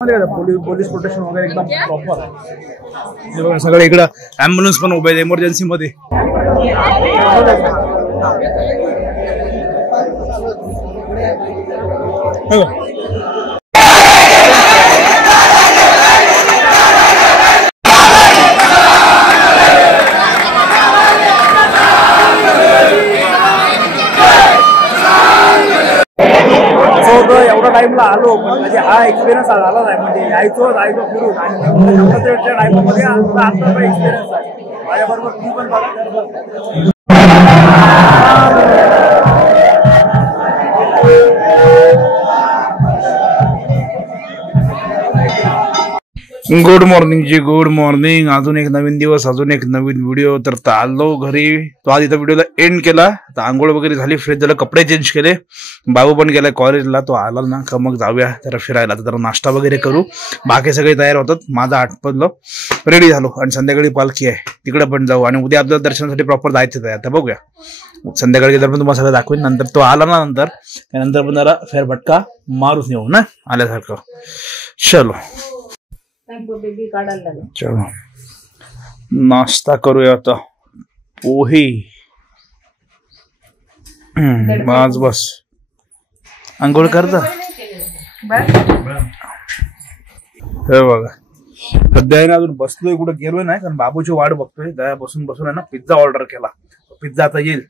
Police protection वगैरे एकदम proper आहे. बघा सगळे इकडं ॲम्ब्युलन्स पण उभे आहेत इमर्जन्सी मध्ये. एवढा टाइमला आलो पण म्हणजे हा एक्सपिरियन्स आला नाही. म्हणजे यायचो फिरून आणि टाइममध्ये आता एक्सपिरियन्स आहे माझ्याबरोबर. तुम्ही पण बघा. गुड मॉर्निंग जी, गुड मॉर्निंग. अजून एक नवीन दिवस, अजून एक नवीन व्हिडिओ. तर आलो घरी. तो आज इथं व्हिडिओला एंड केला. तर आंघोळ वगैरे झाली, फ्रेश झालं, कपडे चेंज केले. बाबू पण गेलाय कॉलेजला. तो आला ना का मग जाऊया जरा फिरायला. तर जरा नाश्ता वगैरे करू. बाकी सगळे तयार होतात. माझा आटपदलो रेडी झालो आणि संध्याकाळी पालखी आहे तिकडे पण जाऊ. आणि उद्या आपल्याला दर्शनासाठी प्रॉपर जायचं आहे. आता बघूया संध्याकाळी गेल्यावर पण तुम्हाला सगळं दाखवेन. नंतर तो आला ना नंतर पण जरा फेरफटका मारूच येऊ ना आल्यासारखं. चलो चलो नाश्ता करूया आता. पोहे बस आंघोळ करता. हे बघा सध्या आहे ना अजून बसलोय, कुठं गेलोय नाही कारण बाबूची वाट बघतोय. त्या बसून आहे ना पिझ्झा ऑर्डर केला. पिझ्झा आता येईल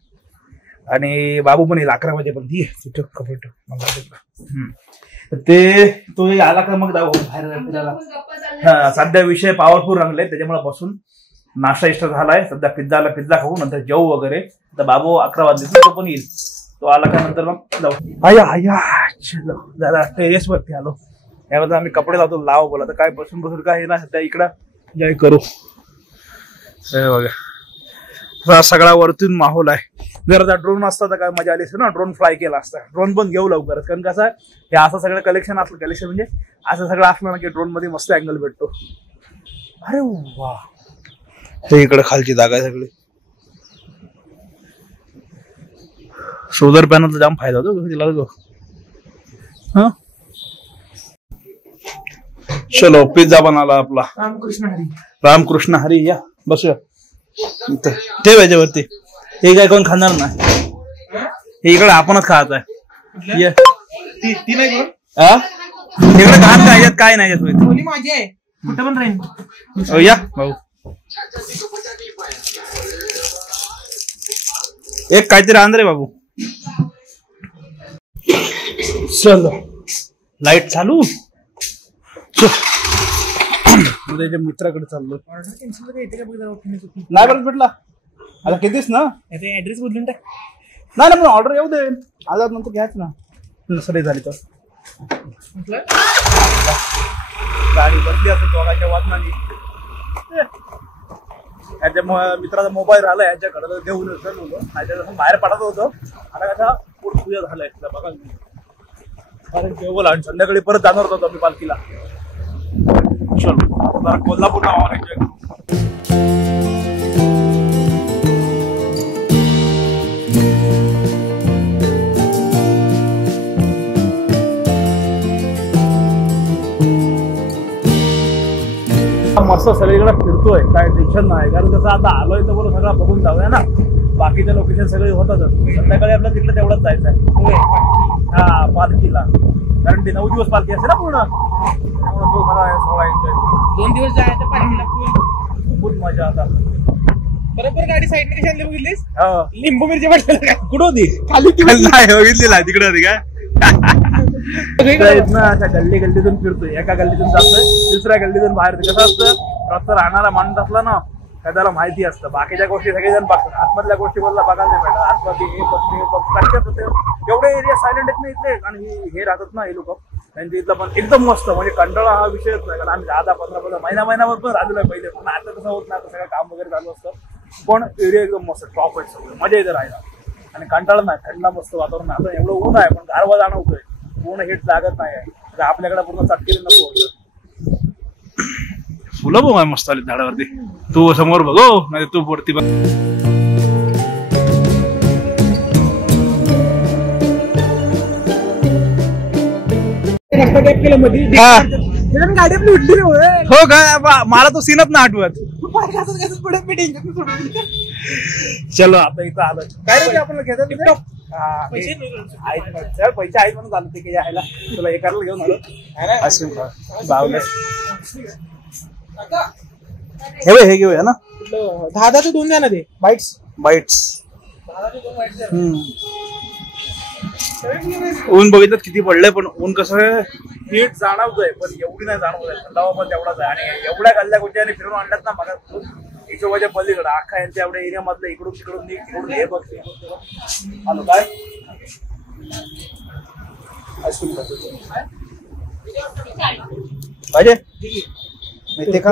आणि बाबू पण येईल 11 वाजेपर्यंत. ते तो आला का मग जाऊ बाहेर फिरायला. सध्या विषय पॉवरफुल रंगले त्याच्यामुळे बसून नाश्ता इष्ट झालाय. सध्या पिझ्झा खाऊ, नंतर जेवू वगैरे. तर बाबू 11 वाजले तो पण येईल. तो आला का नंतर मग जाऊ. चलो जरा टेरेस वरती आलो. यामध्ये आम्ही कपडे लावतो लाव बोला. तर काय बसून काय ना सध्या इकडं जय करू. बघा सगळा वरतून माहोल आहे. जर आता ड्रोन असता तर काय मजा आली असते ना. ड्रोन फ्लाय केला असता. ड्रोन पण घेऊ लवकरच कारण कसं हे असं सगळं कलेक्शन म्हणजे असं सगळं असलं ना की ड्रोन मध्ये मस्त अँगल भेटतो. अरे वा हे इकडे खालची जागा आहे सगळी. सोलर पॅनलचा जाम फायदा होतो तिला. चलो पिझ्झा बनाला आपला. रामकृष्ण हरी या बसूया. ठेव याच्यावरती. हे काय कोण खाणार ना. हे इकडे आपणच खायचं आहे. इकडे घाण काय याच्यात काय नाही कुठं पण राहील. या भाऊ एक काहीतरी आण रे बाबू. चलो लाईट चालू. त्याच्या मित्राकडे चाललो. नाही बरं भेटला आता कितीच ना. ऍड्रेस बदलून टाक. नाही ना पण ऑर्डर येऊ दे. आज नंतर घ्यायच ना नसरी झाली तर. गाडी बसली असेल दोघांच्या वादनाने. याच्या मित्राचा मोबाईल राहिला याच्याकडे घेऊन बाहेर पडत होतो. आता कसा पोट पूजा झालाय बघा. अरे जेवला आणि संध्याकाळी परत जाणार होतो आम्ही पालखीला. चलो जरा कोल्हापूर नाव मस्त सगळीकडे फिरतोय. काय टेन्शन नाही कारण कसं आता आलोय तर बोल सगळं बघून जाऊया ना. बाकीचे लोकेशन सगळे होतातच. संध्याकाळी आपल्याला तिकडे तेवढंच जायचं आहे. हा पालखीला कारण ते 9 दिवस पालखी असते ना पूर्ण. तो सगळा 2 दिवस जायचं पालखीला. खूप मजा. आता बरोबर गाडी साईड कशी आणली बघितलीस. लिंबू मिरची वाटलं कुठं होती खाली बघितली ना तिकडे होती काय. अशा गल्ली गल्लीतून फिरतोय. एका गल्लीतून जातोय दुसऱ्या गल्लीतून बाहेर. कसं असतं रस्ता राहणारा माणूस असला ना का त्याला माहिती असतं. बाकीच्या गोष्टी सगळेजण बघतात. आतमधल्या गोष्टी बोलला बघायला नाही भेटत. आतमध्ये एवढे एरिया सायलेंट आहेत ना इथले. आणि हे राहतात ना हे लोक त्यांच्या इथलं पण एकदम मस्त. म्हणजे कंटाळा हा विषयच नाही. कारण आम्ही 10-15 महिन्यावर पण राहिलो आहे पहिले. पण आता कसं होत नाही. आता सगळं काम वगैरे चालू असतं. पण एरिया एकदम मस्त टॉप आहे सगळं. मजा येते राहायला आणि कंटाळा नाही. थंड मस्त वातावरण. आता एवढं ऊन आहे पण गारवा जाणवतोय. पूर्ण हिट लागत नाही. आपल्याकडे पूर्ण चटकेली नको. फुलं बघ मस्त आली झाडावरती. तू समोर बघ नाही तू वरती बघ. केलं मध्ये गाडी आपली उडली रे होय. हो काय मला तो सीनच ना आठवत. पुढे मीटिंग चलो आता इथं आलं काय रे आपण घेतात पैसे पैसे आहेत म्हणून चालू ते यायला तुला एकाला घेऊन आलो आईस्क्रीम बावले हे घेऊया ना 10 ते 2 द्या ना ते बाईट्स ऊन बघितलं किती पडलंय पण ऊन कसं हीट जाणवतोय पण एवढी नाही जाणवत थंडावा पण तेवढाच आहे आणि एवढ्या गल्ल्या गोष्टी फिरून आणल्यात ना मग हिशोबाच्या पलीकडे अख्खा यांच्या एवढ्या एरिया मधलं इकडून तिकडून तिकडून हे बघते हॅलो काय पाहिजे ते का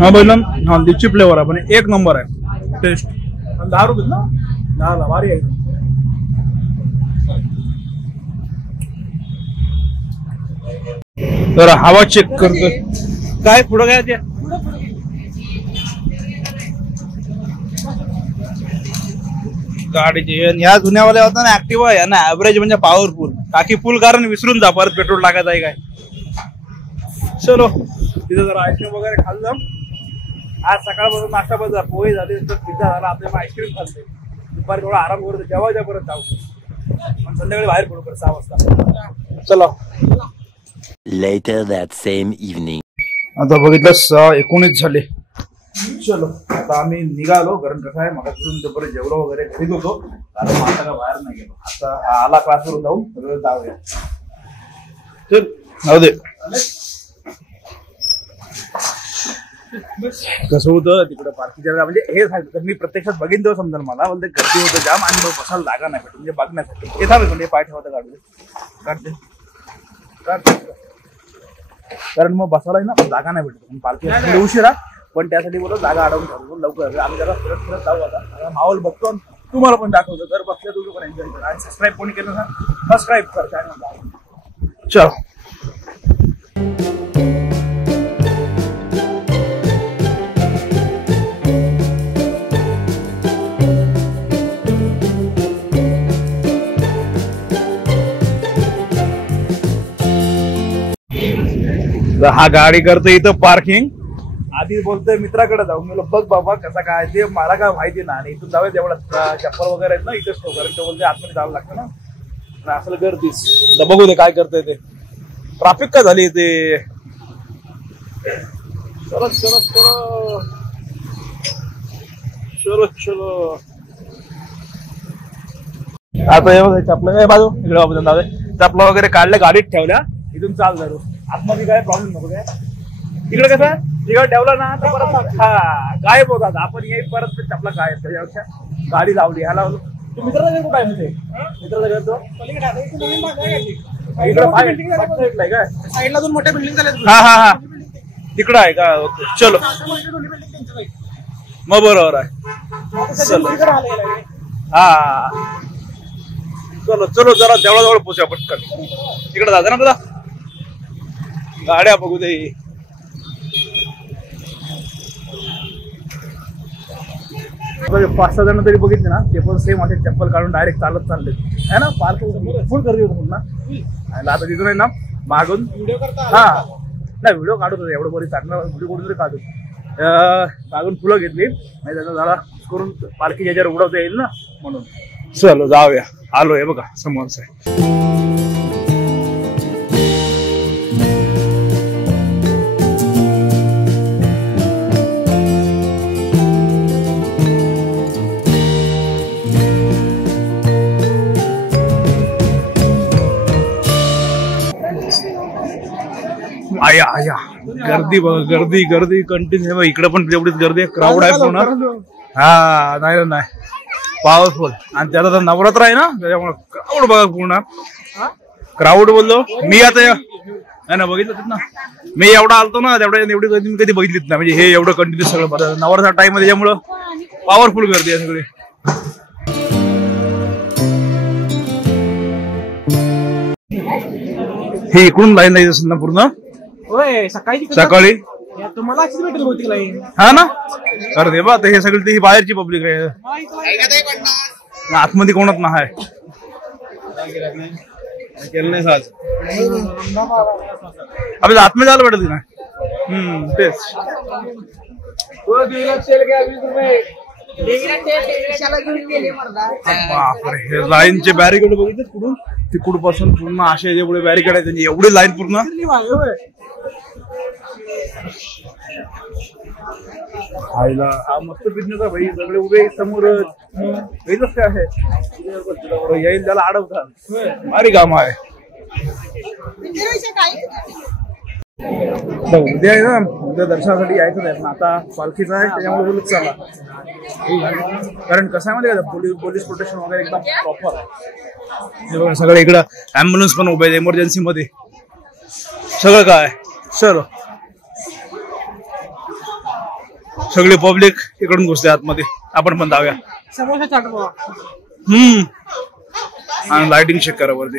हा बोलून हा लिची फ्लेवर आहे पण 1 नंबर आहे टेस्ट 10 रुपये ना 10 भारी आहे तर हवा चेक करतो काय पुढं काय ते गाडीची ह्या जुन्यावाल्या होता ना ऍक्टिव्हा या ना ऍव्हरेज म्हणजे पॉवरफुल टाकी फुल कारण विसरून जा परत पेट्रोल टाकायचं आहे काय चलो तिथं जरा आईस्क्रीम वगैरे खाल्लं आज सकाळपासून नाश्ता बंद पोहे झाले पिझ्झा झाला आपल्याला आईस्क्रीम खाल्ले दुपारी थोडा आराम करतो जेव्हा परत जाऊ पण संध्याकाळी बाहेर पडू परत 6 वाजता चलो Later that same evening. आता बघितलं 6:19 झाले चलो आता आम्ही निघालो कारण कसं आहे मग दुपारी जेवलो वगैरे घरीच होतो कारण आता का बाहेर नाही गेलो आता आला क्लासवरून जाऊन सगळं जाऊया चल जाऊ दे कसं होतं तिकडे पार्किंगच्या म्हणजे हे सांगतो मी प्रत्यक्षात बघिन तेव्हा समजा मला बोलते गर्दी होतं जाम आणि बसायला जागा नाही भेटत म्हणजे बघण्यासाठी हे थांबे म्हणजे पाय ठेवता काढते कारण मग बसायला ना जागा नाही भेटत पार्किंग उशिरा पण त्यासाठी बोलतो जागा अडवून ठरवून लवकर आम्ही जरा फिरत जाऊ आता माहोल बघतो तुम्हाला पण दाखवतो जर बघतो तुम्ही पण एन्जॉय करा आणि सबस्क्राईब कोणी केलं ना सबस्क्राईब कर चॅनल चल हा गाडी करतो इथं पार्किंग आधी बोलतोय मित्राकडे जाऊ मी बघ बाबा कसं काय ते मला काय माहिती ना आणि इथून जाऊया तेवढा चप्पल वगैरे आहेत ना इथेच ठेव कारण ते बोलते आतमध्ये जावं लागतं ना असलं गर्दीच बघू दे काय करतोय ते ट्रॅफिक का झाली ते चलो चलो चलो चलो चलो आता हे बघा चपला काय बाजू इकडे बाबू जाऊ दे चपला वगैरे काढल्या गाडीत ठेवल्या इथून चाल जरूर आतमध्ये काय प्रॉब्लेम नको काय तिकडे कसं तिकडे ठेवला ना तर परत हा गायब होतात आपण येई परत चपला गायब त्याच्यापेक्षा गाडी लावली ह्याला तू मित्राला घर कुठं आहे म्हणजे मित्राला घर तो इकडे काय साईडला 2 मोठ्या बिल्डिंग झाल्या हा तिकडं आहे का ओके चलो मग बरोबर आहे चलो हा चलो चलो जरा जवळ पोचूया पटकन तिकडे जायचं ना तुला गाड्या बघू दे 5-6 जण तरी बघितले ना ते पण सेम असे चप्पल काढून डायरेक्ट चालत चालले आहे ना पार्क फुल गर्दी होतो ना आता तिथून आहे ना मागून हा नाही व्हिडिओ काढत होते एवढं बरी चांगला व्हिडिओ कुठून तरी काढू मागून फुलं घेतली म्हणजे त्याचा झाडा करून पालखी याच्यावर उडवता येईल ना म्हणून चलो जाऊया आलो हे बघा समोरच आहे आया आया गर्दी बघ गर्दी गर्दी कंटिन्यू इकडे पण तेवढीच गर्दी आहे क्राऊड आहे पूर्ण हा नाही पॉवरफुल आणि त्याला तर नवरात्र आहे ना त्याच्यामुळे क्राऊड बघा पूर्ण क्राऊड बोललो मी आता ना बघितलं ना मी एवढा आलतो ना तेवढ्या एवढी गर्दी मी कधी बघितलीच ना म्हणजे हे एवढं कंटिन्यू सगळं नवरात्र टाइम मध्ये त्यामुळं पॉवरफुल गर्दी आहे सगळी हे इकडून लाईन जायचं असेल ना पूर्ण सकाळी तुम्हाला भेटेल होती लाईन हा ना तर दे बा हे सगळी ती बाहेरची पब्लिक आहे आतमध्ये कोणच नाही केलं नाही आज. आपल्याला आतमध्ये आलं भेटत ना. तेच बापरे, हे लाईनचे बॅरिकेड बघितले कुठून तिकडून पासून पूर्ण असे जेवढे बॅरिकेड आहे त्यांची एवढी लाईन पूर्ण. खायला हा मस्त बिझनेस आहे भाई. सगळे उभे समोर वेगळंच काय आहे, येईल त्याला अडवतात. भारी काम आहे. उद्या आहे ना, उद्या दर्शनासाठी यायचं आहे. आता पालखीचा आहे त्याच्यामुळे बोलत चाला. कारण कसं आहे माहिती का, पोलीस प्रोटेक्शन वगैरे एकदम प्रॉपर आहे. सगळे इकडं ऍम्ब्युलन्स पण उभे आहेत इमर्जन्सी मध्ये. सगळं काय चलो, सगळे पब्लिक इकडून घुसते आतमध्ये. आपण पण जाऊया. आणि लाइटिंग चेक करा वरती.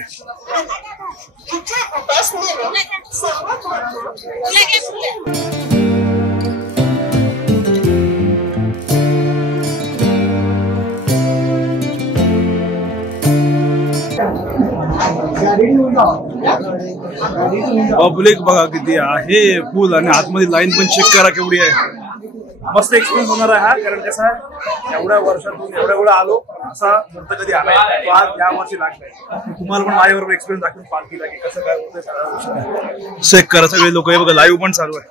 पब्लिक बघा किती आहे फुल. आणि आतमध्ये लाईन पण चेक करा केवढी आहे. मस्त एक्सपिरियन्स होणार आहे हा. कारण कसं आहे, एवढ्या वर्षातून एवढ्या वेळा आलो असा नंतर कधी आलाय. आज या वर्षी लागलाय. तुम्हाला पण माझ्याबरोबर एक्सपिरियन्स दाखवून पालखीला की कसं काय होतं सगळ्या गोष्टी चेक करा. सगळे लोक हे बघा लाईव्ह पण चालू आहे.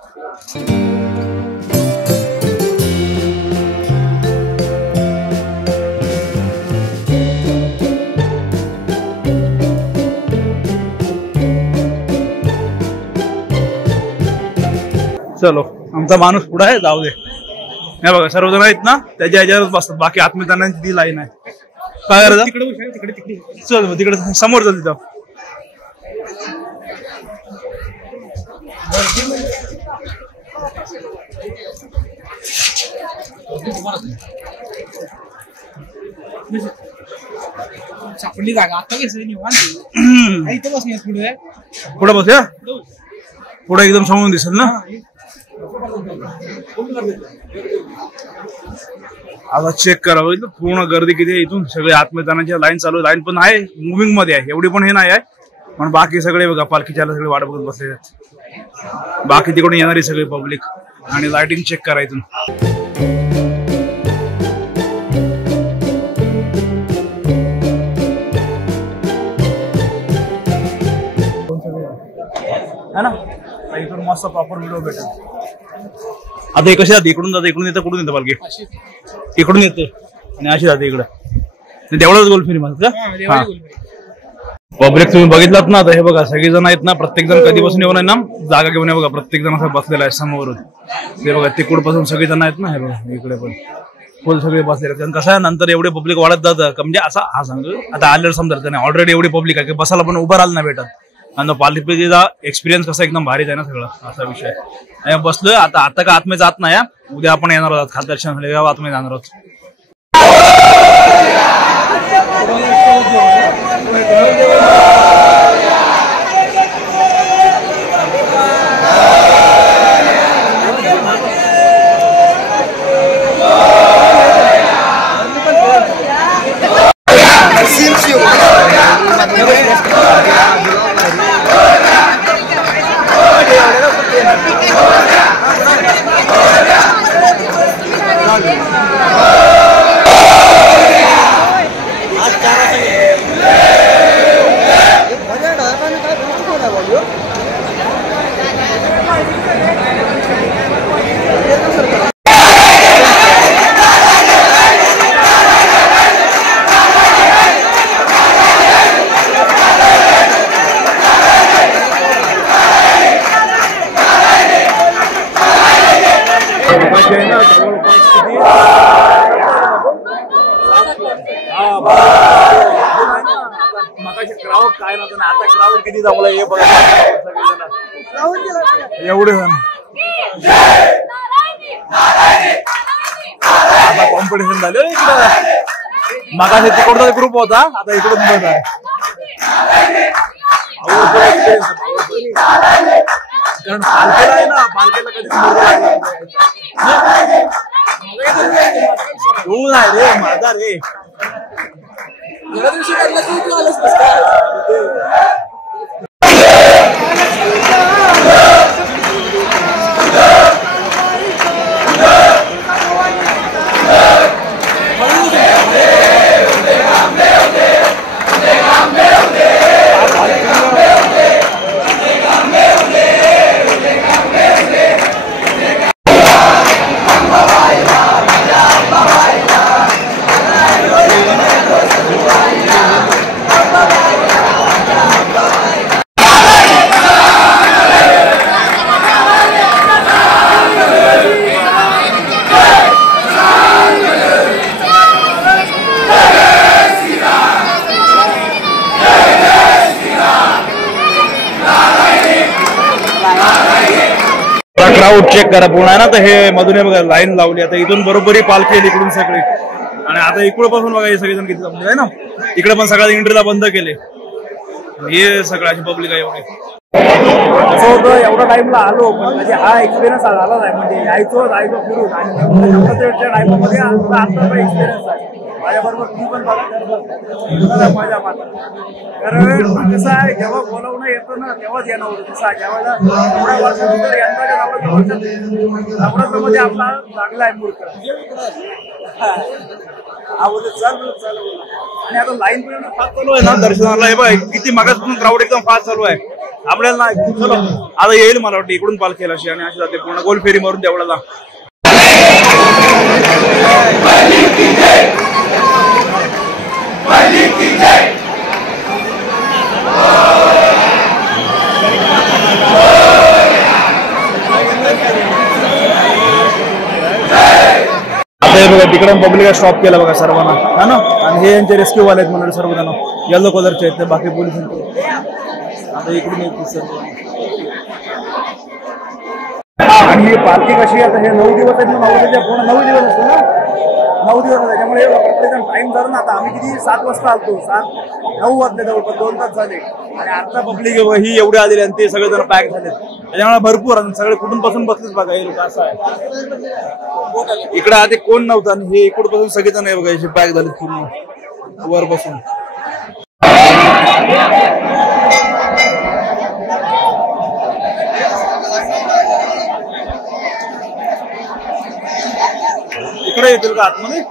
चलो, आमचा माणूस पुढे आहे, जाऊ दे. नाही बघा सर्वजण आहेत ना त्याच्या ह्याच्यावरच बसतात. बाकी आतमध्ये त्यांना ती लाईन आहे. काय करायचं चल तिकडे समोर चल तिथं. सापडली जागा आता पुढे बसूया. पुढे एकदम समोरून दिसेल ना. आता चेक करा पूर्ण गर्दी किती आहे. इथून सगळे आतमध्ये जाण्याची लाईन चालू. लाईन पण आहे, मुव्हिंग मध्ये आहे. एवढी पण हे नाही आहे. पण बाकी सगळे बघा पालखीच्या सगळे वाट बघत बसले आहेत. बाकी तिकडून येणारी सगळी पब्लिक. आणि लाइटिंग चेक करा इथून. है ना, इथून मस्त प्रॉपर व्हिडिओ भेटेल. आता हे कसे जाते, इकडून जाते, इकडून येतं, कुठून येतं पालखी इकडून येते आणि अशी जाते इकडं. तेवढंच गोल फिरी म्हणतात का. पब्लिक तुम्ही बघितलात ना. आता हे बघा सगळे जण आहेत ना, प्रत्येक जण कधीपासून येऊन आहे ना जागा घेऊन आहे बघा. प्रत्येक जण असं बसलेला आहे समोरून. ते बघा तिकडून पासून सगळे जण आहेत ना. हे बघा इकडे पण फुल सगळे बसलेले आहेत. कारण कसं आहे नंतर एवढे पब्लिक वाढत जातं. म्हणजे असं हा सांगतो आता आल्यावर समजायचं नाही. ऑलरेडी एवढी पब्लिक आहे की बसायला पण उभं राहायला नाही भेटत. आणि पालखीचा एक्सपिरियन्स कसा एकदम भारीच आहे ना सगळं. असा विषय बसलोय. आता का आतमध्ये जात नाही. उद्या आपण येणार आहोत खास दर्शन झाले आतमध्ये जाणार आहोत. क्राऊड काय नव्हतं ना. आता क्राऊड किती जमलं हे बघा. एवढे जण आता कॉम्पिटिशन झाले इकडं. मागाशी तिकडचा ग्रुप होता, आता इकडून बघ आहे. कारण पालखीला आहे ना, पालखीला कधी नाही रे माझा रे. दिवशी काढला तू आलास कसं काय? क्राऊड चेक करा पूर्ण आहे ना. तर हे मधून बघा लाईन लावली. आता इथून बरोबरी पालखी येईल इकडून सगळी. आणि आता इकडे पासून बघा हे सगळेजण किती जमले आहे ना. इकडे पण सगळ्या एंट्रीला बंद केले. हे सगळ्याची पब्लिक आहे एवढी. असं होतं एवढ्या टाइमला आलो पण म्हणजे हा एक्सपिरियन्स झाला नाही. म्हणजे यायचो जायचो फिरून आणि टाइममध्ये आता एक्सपिरियन्स आहे. माझ्याबरोबर ती पण मजा मात्र. कारण कसं आहे जेव्हा बोलवणं येतं ना तेव्हाच येणं होतं. कसं आहे जेव्हा एवढ्या वर्षानंतर यंदाच्या नवरात्रामध्ये आपला चांगला आहे मूर्ख. हा बोलतो चल. आणि आता लाईन पण फास्ट चालू आहे ना दर्शनाला. हे बघा किती मागासपासून क्राऊड एकदम फास्ट चालू आहे. आपल्याला नाही चलो आता येईल मला वाटतं इकडून पालखीला अशी आणि अशी जाते पूर्ण गोल फेरी मारून तेवढ्याला. आता हे बघा तिकडे पब्लिक स्टॉप केला बघा सर्वांना हा ना. आणि हे यांचे रेस्क्यू वाले आहेत म्हणून सर्वजण येलो कलरचे आहेत. बाकी पोलिसांचे आता इकडून येत सर्व. आणि ही पालखी कशी आता हे 9 दिवस आहेत ना. पूर्ण 9 दिवस असतो ना. 9 दिवस त्याच्यामुळे प्रत्येक टाइम झाला ना. आता आम्ही किती 7 वाजता आलतो. 9 वाजले जवळपास 2 तास झाले. आणि आता पब्लिक ही एवढे आलेले आणि ते सगळेजण पॅक झालेत. त्याच्यामुळे भरपूर सगळे कुठून पासून बसलेच बघा हे लोक. असं आहे इकडे आधी कोण नव्हतं आणि हे इकडून पासून सगळेजण आहे बघा हे पॅक झाले पूर्ण वर बसून. इकडे येतील का आतमध्ये.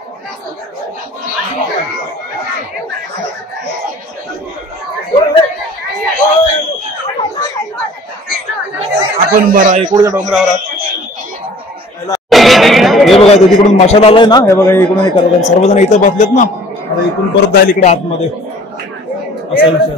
आपण बरं इकडच्या डोंगरावर हे बघा तिकडून मशाल आलाय ना. हे बघा इकडून हे करत सर्वजण इथं बसलेत ना. आता इकडून परत जाईल इकडे आतमध्ये असा विषय.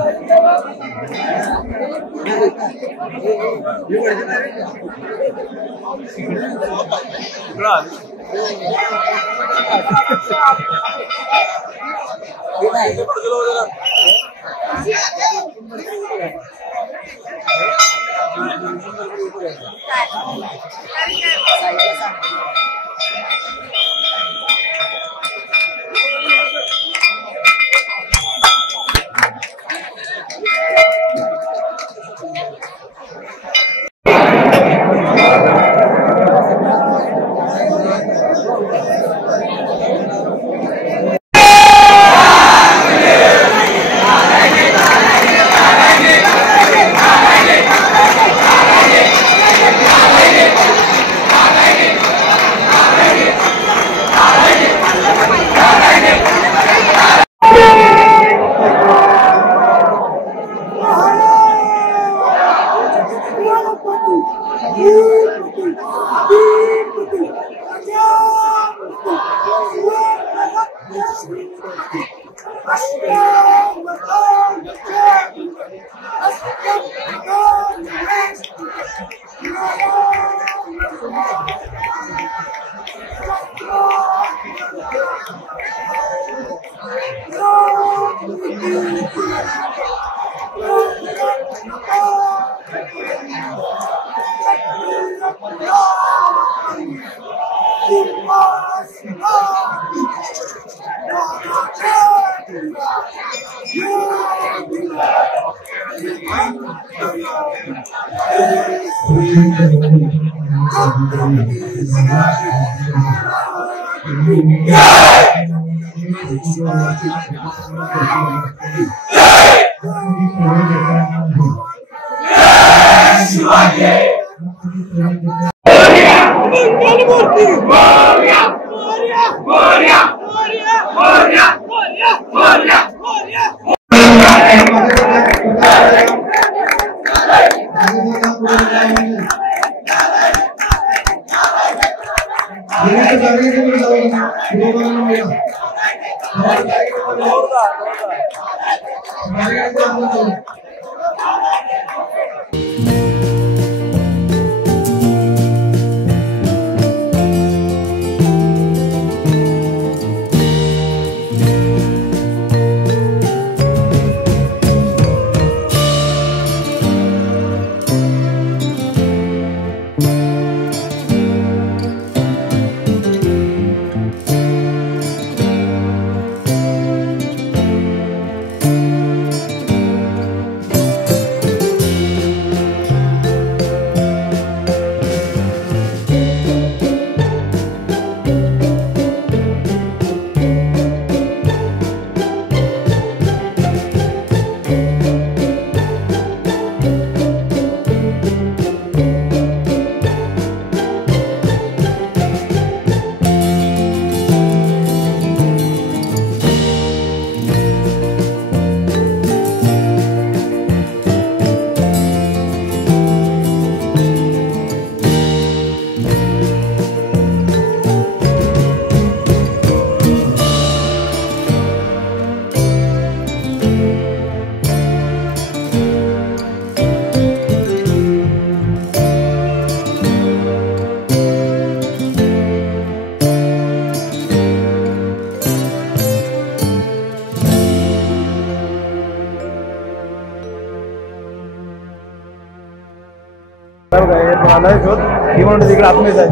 तिकडे आतमध्ये जाईल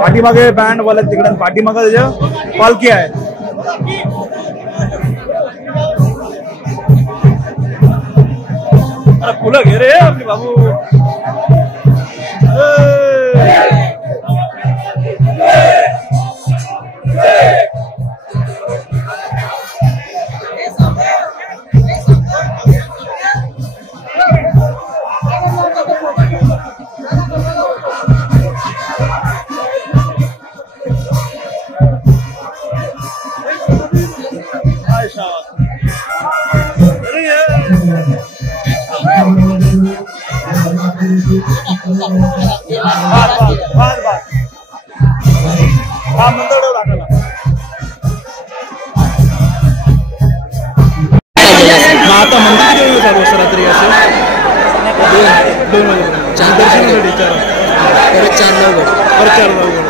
पाठीमागे बँड वाला तिकडे पाठीमागे त्याच्या पालखी आहे अरे फुलं घे रे आपली बाबू आता मंदिर चालू असतं रात्री असे 2 वाजेपर्यंत परत 4 नऊ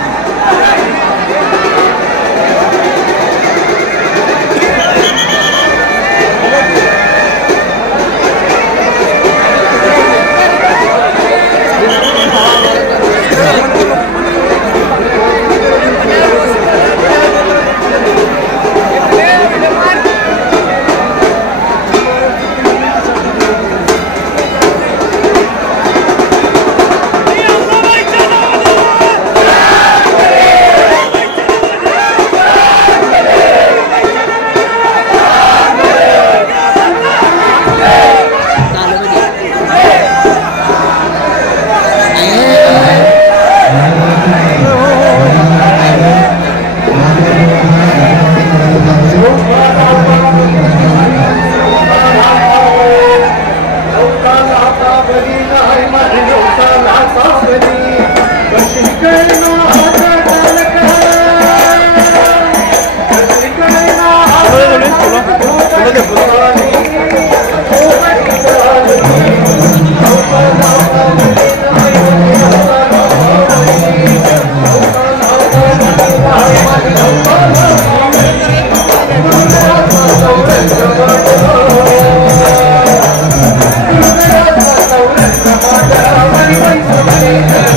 Thank you.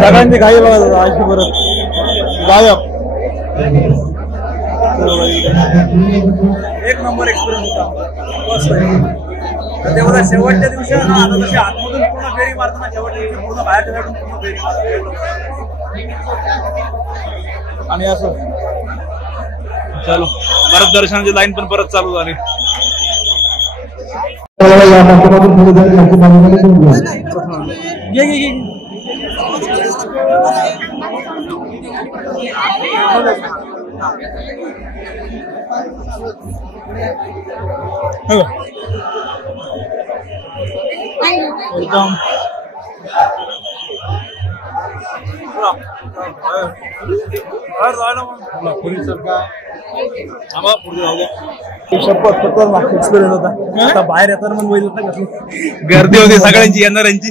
सगळ्यांनी घाई बघा अशी परत गायब. एक नंबर एक्सपिरियन्स होता. तेवढ्या शेवटच्या दिवशी आता तशी आतमधून पूर्ण फेरी मारताना शेवटच्या दिवशी पूर्ण बाहेरच्या साईडून पूर्ण फेरी आणि असं चलो परत दर्शनाची लाईन पण परत चालू झाली. एकदम एक्सपिरियन्स होता. आता बाहेर येताना मग वैल होता कसं गर्दी होती सगळ्यांची येणाऱ्यांची.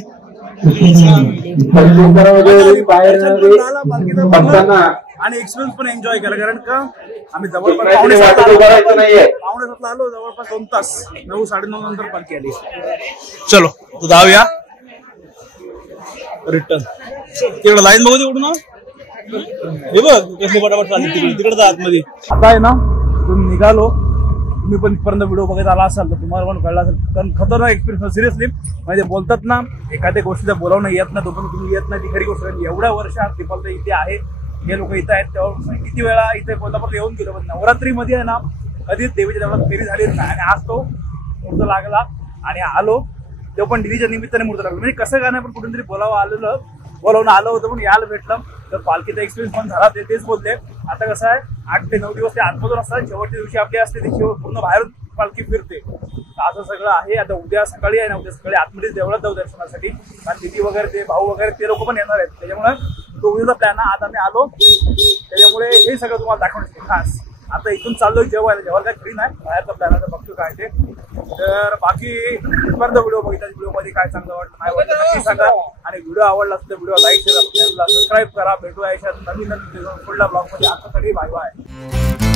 आणि एक्सपिरियन्स पण एन्जॉय केला कारण का आम्ही जवळपास पावणे 7 आलो जवळपास 2 तास 9 साडेनऊ नंतर पालखी आली. चलो तू जाऊया रिटर्न. तिकडे लाईन बघू तिकडून ना हे बघ कसली पटापट चालली तिकडे तिकडे आतमध्ये. आता आहे ना तुम्ही निघालो तुम्ही पण इथपर्यंत व्हिडिओ बघत आला असाल तर तुम्हाला पण कळला असेल कारण खतरनाक एक्सपिरियन्स सिरियसली. म्हणजे बोलतात ना एखाद्या गोष्टीचं बोलावणं येत नाही तोपर्यंत तुम्ही येत नाही ती खरी गोष्ट. एवढ्या वर्षात ट्रिपल इथे आहे हे लोक इथे आहेत तेव्हा किती वेळा इथे कोल्हापूर येऊन गेलो पण नवरात्रीमध्ये आहे ना कधीच देवीच्या देवळात फेरी झाली नाही. आणि आज तो मुहूर्त लागला आणि आलो तेव्हा पण दिदीच्या निमित्ताने मुहूर्त लागला. म्हणजे कसं काय नाही पण कुठून तरी बोलावून आलं होतं पण यायला भेटलं तर पालखीचा एक्सपिरियन्स पण झाला तेच बोलले. आता कसं आहे 8 ते 9 दिवस ते आतमधून असतात शेवटच्या दिवशी आपली असते ती पूर्ण बाहेरून पालखी फिरते. असं सगळं आहे. आता उद्या सकाळी आहे ना उद्या सकाळी आतमध्ये देवळात जाऊ दर्शनासाठी कारण दिदी वगैरे ते भाऊ वगैरे ते लोक पण येणार आहेत त्याच्यामुळे तो उद्याचा प्लॅन आहे. आज आम्ही आलो त्याच्यामुळे हे सगळं तुम्हाला दाखवण्यासाठी खास. आता इथून चाललोय जेव्हा काय फ्री नाही बाहेरचा प्लॅन आहे बघतो काय ते. तर बाकी इथपर्यंत व्हिडिओ बघितला व्हिडिओमध्ये काय चांगलं वाटलं नाही वाटलं नक्की सांगा. आणि व्हिडिओ आवडला असेल तर व्हिडिओ लाईक शेअर सबस्क्राईब करा. भेटूया नवीन पुढल्या ब्लॉगमध्ये. आतासाठी बाय बाय.